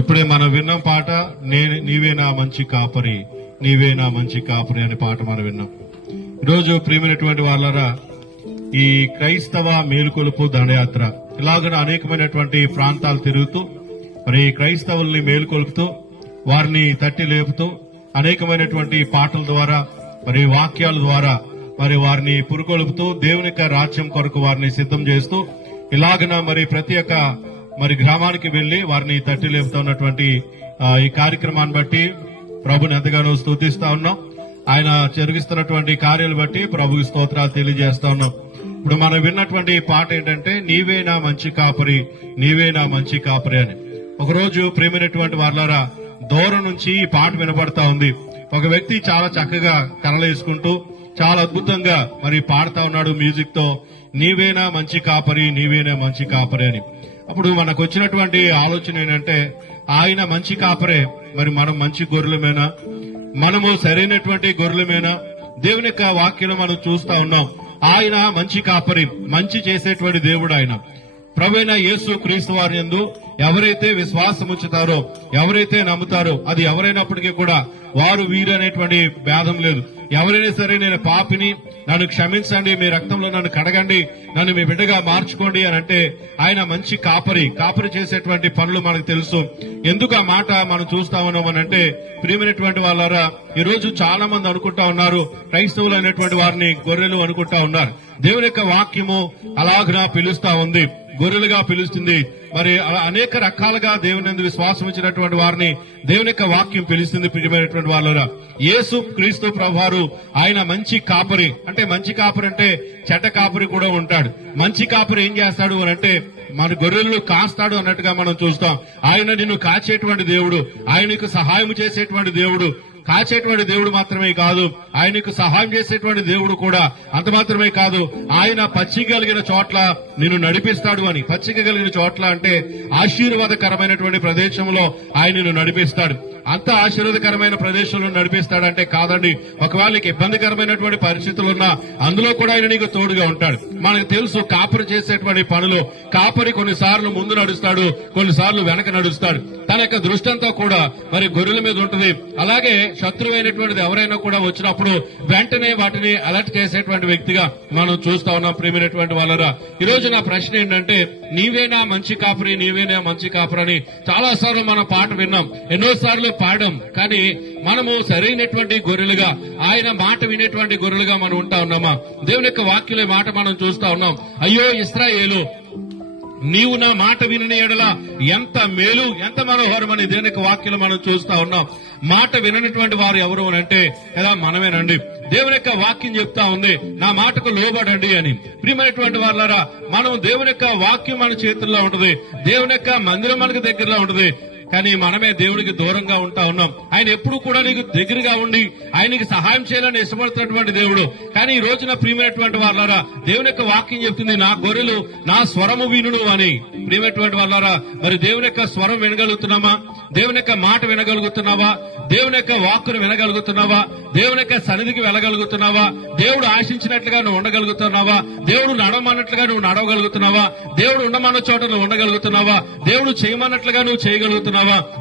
ఇప్పుడే మనం విన్నాం పాట నీవే నా మంచి కాపరి, నీవే నా మంచి కాపరి అనే పాట మనం విన్నాం. ఈరోజు ప్రియమైనటువంటి వాళ్ళరా, ఈ క్రైస్తవ మేలుకొలుపు దండయాత్ర ఇలాగ అనేకమైనటువంటి ప్రాంతాలు తిరుగుతూ మరి క్రైస్తవుల్ని మేలుకొలుపుతూ వారిని తట్టి లేపుతూ అనేకమైనటువంటి పాటల ద్వారా మరి వాక్యాల ద్వారా మరి వారిని పురుకొలుపుతూ దేవుని యొక్క రాజ్యం కొరకు వారిని సిద్ధం చేస్తూ ఇలాగన మరి ప్రతి ఒక్క మరి గ్రామానికి వెళ్లి వారిని తట్టి లేపుతున్నటువంటి ఈ కార్యక్రమాన్ని బట్టి ప్రభుని ఎంతగానో స్తుతిస్తా ఉన్నాం. ఆయన జరిగిస్తున్నటువంటి కార్యాలు బట్టి ప్రభుకి స్తోత్రాలు తెలియజేస్తా ఉన్నాం. ఇప్పుడు మనం విన్నటువంటి పాట ఏంటంటే నీవే నా మంచి కాపరి, నీవే నా మంచి కాపరి అని. ఒకరోజు ప్రేమైనటువంటి వాళ్ళారా, దూరం నుంచి ఈ పాట వినపడతా ఉంది. ఒక వ్యక్తి చాలా చక్కగా కరలేసుకుంటూ చాలా అద్భుతంగా మరి పాడుతా ఉన్నాడు మ్యూజిక్ తో, నీవేనా మంచి కాపరి, నీవేనా మంచి కాపరి అని. అప్పుడు మనకు వచ్చినటువంటి ఆలోచన ఏంటంటే ఆయన మంచి కాపరే, మరి మనం మంచి గొర్రెలమేనా, మనము సరైనటువంటి గొర్రెలమేనా? దేవుని యొక్క వాక్యం మనం చూస్తా ఉన్నాం. ఆయన మంచి కాపరి, మంచి చేసేటువంటి దేవుడు ఆయన. ప్రభువైన యేసు క్రీస్తు వారి యందు ఎవరైతే విశ్వాసం ఉంచుతారో, ఎవరైతే నమ్ముతారో, అది ఎవరైనప్పటికీ కూడా వారు వీరు అనేటువంటి భేదం లేదు. ఎవరైనా సరే నేను పాపిని, నన్ను క్షమించండి, మీ రక్తంలో నన్ను కడగండి, నన్ను మీ బిడ్డగా మార్చుకోండి అని అంటే ఆయన మంచి కాపరి. కాపరి చేసేటువంటి పనులు మనకు తెలుసు. ఎందుకు ఆ మాట మనం చూస్తా ఉన్నామనంటే, ప్రియమైనటువంటి వాళ్ళారా, ఈ రోజు చాలా మంది అనుకుంటా ఉన్నారు, క్రైస్తవులు అనేటువంటి వారిని గొర్రెలు అనుకుంటా ఉన్నారు. దేవుని యొక్క వాక్యము అలాగనా పిలుస్తా ఉంది, గొర్రెలుగా పిలుస్తుంది. మరి అనేక రకాలుగా దేవుని యందు విశ్వాసం ఇచ్చినటువంటి వారిని దేవుని యొక్క వాక్యం పిలుస్తుంది. ప్రియమైనటువంటి వాళ్ళరా, యేసు క్రీస్తు ప్రభువారు ఆయన మంచి కాపరి. అంటే మంచి కాపరి అంటే చెడ్డ కాపరి కూడా ఉంటాడు. మంచి కాపరి ఏం చేస్తాడు అని అంటే మన గొర్రెలను కాస్తాడు అన్నట్టుగా మనం చూస్తాం. ఆయన నిన్ను కాచేటువంటి దేవుడు, ఆయనకు సహాయం చేసేటువంటి దేవుడు. కాచేటువంటి దేవుడు మాత్రమే కాదు, ఆయనకు సహాయం చేసేటువంటి దేవుడు కూడా. అంత మాత్రమే కాదు, ఆయన పచ్చిక కలిగిన చోట్ల నిన్ను నడిపిస్తాడు అని. పచ్చిక కలిగిన చోట్ల అంటే ఆశీర్వాదకరమైనటువంటి ప్రదేశంలో ఆయన నిన్ను నడిపిస్తాడు. అంత ఆశీర్వాదకరమైన ప్రదేశంలో నడిపిస్తాడంటే కాదండి, ఒకవేళ నీకు ఇబ్బందికరమైనటువంటి పరిస్థితులున్నా అందులో కూడా ఆయన నీకు తోడుగా ఉంటాడు. మనకు తెలుసు కాపరి చేసేటువంటి పనులు, కాపరి కొన్నిసార్లు ముందు నడుస్తాడు, కొన్నిసార్లు వెనక నడుస్తాడు. తన యొక్క దృష్టి అంతా కూడా మరి గొర్రెల మీద ఉంటుంది. అలాగే శత్రువు అయినటువంటిది ఎవరైనా కూడా వచ్చినప్పుడు వెంటనే వాటిని అలర్ట్ చేసేటువంటి వ్యక్తిగా మనం చూస్తా ఉన్నాం. ప్రేమైనటువంటి వాళ్ళరా, ఈ రోజు నా ప్రశ్న ఏంటంటే నీవేనా మంచి కాపరి, నీవేనా మంచి కాపరి అని చాలా సార్లు మనం పాట విన్నాం, ఎన్నోసార్లు పాడాం. కానీ మనము సరైనటువంటి గొర్రెలుగా, ఆయన మాట వినేటువంటి గొర్రెలుగా మనం ఉంటా ఉన్నామా? దేవుని యొక్క వాక్యుల మాట మనం చూస్తా ఉన్నాం. అయ్యో ఇశ్రాయేలు, నీవు నా మాట వినని ఎడల ఎంత మేలు, ఎంత మనోహరమని దేవుని యొక్క వాక్యం మనం చూస్తా ఉన్నాం. మాట విననటువంటి వారు ఎవరు అని అంటే ఎలా మనమేనండి. దేవుని యొక్క వాక్యం చెప్తా ఉంది, నా మాటకు లోబడండి అని. ప్రియమైనటువంటి వాళ్ళారా, మనం దేవుని యొక్క వాక్యం మన చేతుల్లో ఉంటుంది, దేవుని యొక్క మందిరం మనకు దగ్గరలో ఉంటుంది. కానీ మనమే దేవునికి దూరంగా ఉంటా ఉన్నాం. ఆయన ఎప్పుడు కూడా నీకు దగ్గరగా ఉండి ఆయనకి సహాయం చేయాలని ఇష్టపడుతున్నటువంటి దేవుడు. కానీ ఈ రోజున ప్రియమైనటువంటి వాళ్ళారా, దేవుని యొక్క వాక్యం చెప్తుంది, నా గొర్రెలు నా స్వరము వినును అని. ప్రియమైనటువంటి వాళ్ళారా, మరి దేవుని యొక్క స్వరం వినగలుగుతున్నామా? దేవుని యొక్క మాట వినగలుగుతున్నావా? దేవుని యొక్క వాక్కును వినగలుగుతున్నావా? దేవుని యొక్క సన్నిధికి వెళ్ళగలుగుతున్నావా? దేవుడు ఆశించినట్లుగా నువ్వు ఉండగలుగుతున్నావా? దేవుడు నడవమన్నట్లుగా నువ్వు నడవగలుగుతున్నావా? దేవుడు ఉండమన్న చోట నువ్వు ఉండగలుగుతున్నావా? దేవుడు చేయమన్నట్లుగా నువ్వు చేయగలుగుతున్నావా?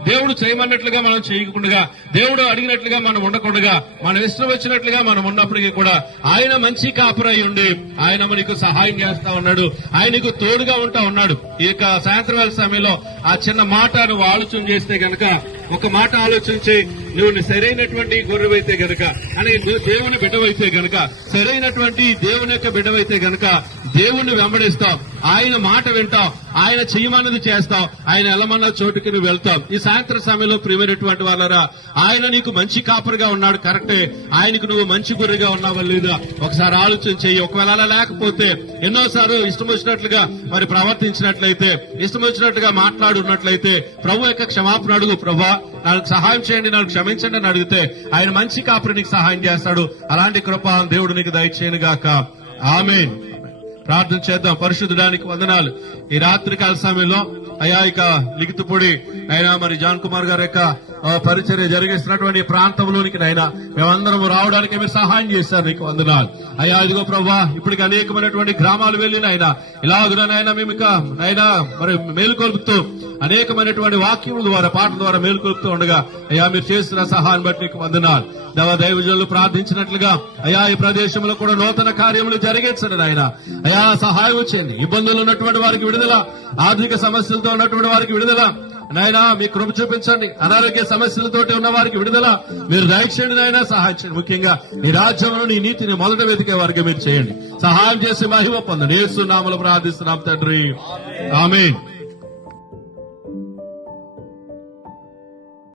దేవుడు చేయమన్నట్లుగా మనం చేయకుండా, దేవుడు అడిగినట్లుగా మనం ఉండకుండా, మనం ఇష్టం వచ్చినట్లుగా మనం ఉన్నప్పటికీ కూడా ఆయన మంచి కాపరై ఉండి ఆయన మనకు సహాయం చేస్తా ఉన్నాడు, ఆయనకు తోడుగా ఉంటా ఉన్నాడు. ఈ యొక్క సాయంత్రం వేళ సమయంలో ఆ చిన్న మాట నువ్వు ఆలోచన చేస్తే గనక, ఒక మాట ఆలోచించి, నువ్వు సరైనటువంటి గొర్రెవైతే గనక, అని దేవుని బిడ్డవైతే గనక, సరైనటువంటి దేవుని యొక్క బిడ్డవైతే గనక దేవుణ్ణి వెంబడిస్తావు, ఆయన మాట వింటావు, ఆయన చెయ్యమన్నది చేస్తావు, ఆయన ఎల్లమన్న చోటుకి నువ్వు వెళ్తావు. ఈ సాయంత్రం సమయంలో ప్రియమైనటువంటి వాళ్ళరా, ఆయన నీకు మంచి కాపరిగా ఉన్నాడు, కరెక్టే. ఆయనకు నువ్వు మంచి గొర్రెగా ఉన్నావా లేదా ఒకసారి ఆలోచన చెయ్యి. ఒకవేళ అలా లేకపోతే, ఎన్నోసార్లు ఇష్టం వచ్చినట్లుగా మరి ప్రవర్తించినట్లయితే, ఇష్టం వచ్చినట్టుగా మాట్లాడున్నట్లయితే ప్రభు యొక్క క్షమాపణ అడుగు. ప్రభా, నాకు సహాయం చేయండి, నాకు క్షమించండి అని అడిగితే ఆయన మంచి కాపరి నీకు సహాయం చేస్తాడు. అలాంటి కృప దేవుడు నీకు దయచేయను గాక. ఆమేన్. ప్రార్థన చేద్దాం. పరిశుద్ధుడానికి వందనాలు. ఈ రాత్రికాల సమయంలో అయ్యా ఇక లిఖితపూడి అయినా మరి జాన్ కుమార్ గారి యొక్క పరిచర్య జరిగిస్తున్నటువంటి ప్రాంతంలోనికి నైనా మేమందరం రావడానికి మీరు సహాయం చేశారు, నీకు వందనాలు అయ్యా. ఇదిగో ప్రభా, ఇప్పటికి అనేకమైనటువంటి గ్రామాలు వెళ్ళినైనా ఇలాగునైనా మేము ఇక నైనా మరి మేలుకొల్పుతూ అనేకమైనటువంటి వాక్యముల ద్వారా పాటల ద్వారా మేలుకొలుపుతూ ఉండగా అయ్యా మీరు చేస్తున్న సహాయాన్ని బట్టి నీకు వందనాలు. దైవజనులు ప్రార్థించినట్లుగా అయ్యా ఈ ప్రదేశంలో కూడా నూతన కార్యములు జరిగించండి నాయన. అయ్యా సహాయం చేయండి. ఇబ్బందులు ఉన్నటువంటి వారికి విడుదల, ఆర్థిక సమస్యలతో ఉన్నటువంటి వారికి విడుదల నాయనా మీ కృప చూపించండి. అనారోగ్య సమస్యలతోటి ఉన్న వారికి విడుదల మీరు దయచేయండి నాయన, సహాయం చేయండి. ముఖ్యంగా నీ రాజ్యమును నీ నీతిని మొదట వెతికే వారికి మీరు చేయండి. సహాయం చేసి మహిమ పొందండి. యేసు నామములో ప్రార్థిస్తున్నాం తండ్రి, ఆమేన్.